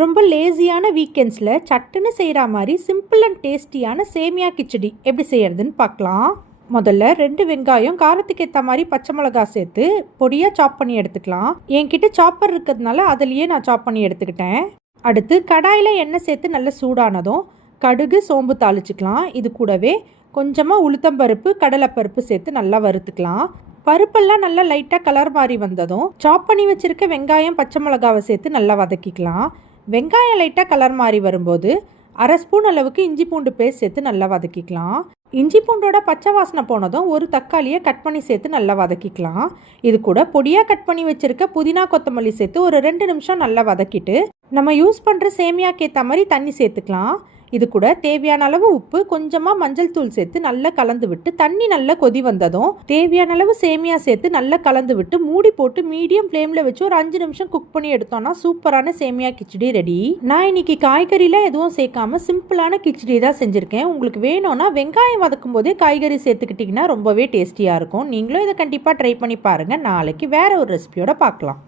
ரொம்ப லேசியான வீக்கெண்ட்ஸில் சட்டுன்னு செய்கிற மாதிரி சிம்பிள் அண்ட் டேஸ்டியான சேமியா கிச்சடி எப்படி செய்யறதுன்னு பார்க்கலாம். முதல்ல 2 வெங்காயம் காரத்துக்கு ஏற்ற மாதிரி பச்சை மிளகா சேர்த்து பொடியாக சாப் பண்ணி எடுத்துக்கலாம். என்கிட்ட சாப்பர் இருக்கிறதுனால அதுலேயே நான் சாப் பண்ணி எடுத்துக்கிட்டேன். அடுத்து கடாயில் எண்ணெய் சேர்த்து நல்லா சூடானதும் கடுகு சோம்பு தாளிச்சுக்கலாம். இது கூடவே கொஞ்சமாக உளுத்தம்பருப்பு கடலைப்பருப்பு சேர்த்து நல்லா வறுத்துக்கலாம். பருப்பெல்லாம் நல்லா லைட்டாக கலர் மாதிரி வந்ததும் சாப் பண்ணி வச்சுருக்க வெங்காயம் பச்சை மிளகாவை சேர்த்து நல்லா வதக்கிக்கலாம். வெங்காயம் லைட்டாக கலர் மாதிரி வரும்போது 1/2 ஸ்பூன் அளவுக்கு இஞ்சி பூண்டு பேஸ்ட் சேர்த்து நல்லா வதக்கிக்கலாம். இஞ்சி பூண்டோட பச்சை வாசனை போனதும் ஒரு தக்காளியை கட் பண்ணி சேர்த்து நல்லா வதக்கிக்கலாம். இது கூட பொடியாக கட் பண்ணி வச்சுருக்க புதினா கொத்தமல்லி சேர்த்து ஒரு 2 நிமிஷம் நல்லா வதக்கிட்டு நம்ம யூஸ் பண்ணுற சேமியாக்கு ஏற்ற மாதிரி தண்ணி சேர்த்துக்கலாம். இது கூட தேவையான அளவு உப்பு, கொஞ்சமாக மஞ்சள் தூள் சேர்த்து நல்லா கலந்து விட்டு தண்ணி நல்லா கொதி வந்ததும் தேவையான அளவு சேமியா சேர்த்து நல்லா கலந்து விட்டு மூடி போட்டு மீடியம் ஃப்ளேமில் வச்சு ஒரு 5 நிமிஷம் குக் பண்ணி எடுத்தோம்னா சூப்பரான சேமியா கிச்சடி ரெடி. நான் இன்னைக்கு காய்கறிலாம் எதுவும் சேர்க்காம சிம்பிளான கிச்சடி தான் செஞ்சுருக்கேன். உங்களுக்கு வேணும்னா வெங்காயம் வதக்கும் போதே காய்கறி சேர்த்துக்கிட்டிங்கன்னா ரொம்பவே டேஸ்டியாக இருக்கும். நீங்களும் இதை கண்டிப்பாக ட்ரை பண்ணி பாருங்கள். நாளைக்கு வேற ஒரு ரெசிபியோட பார்க்கலாம்.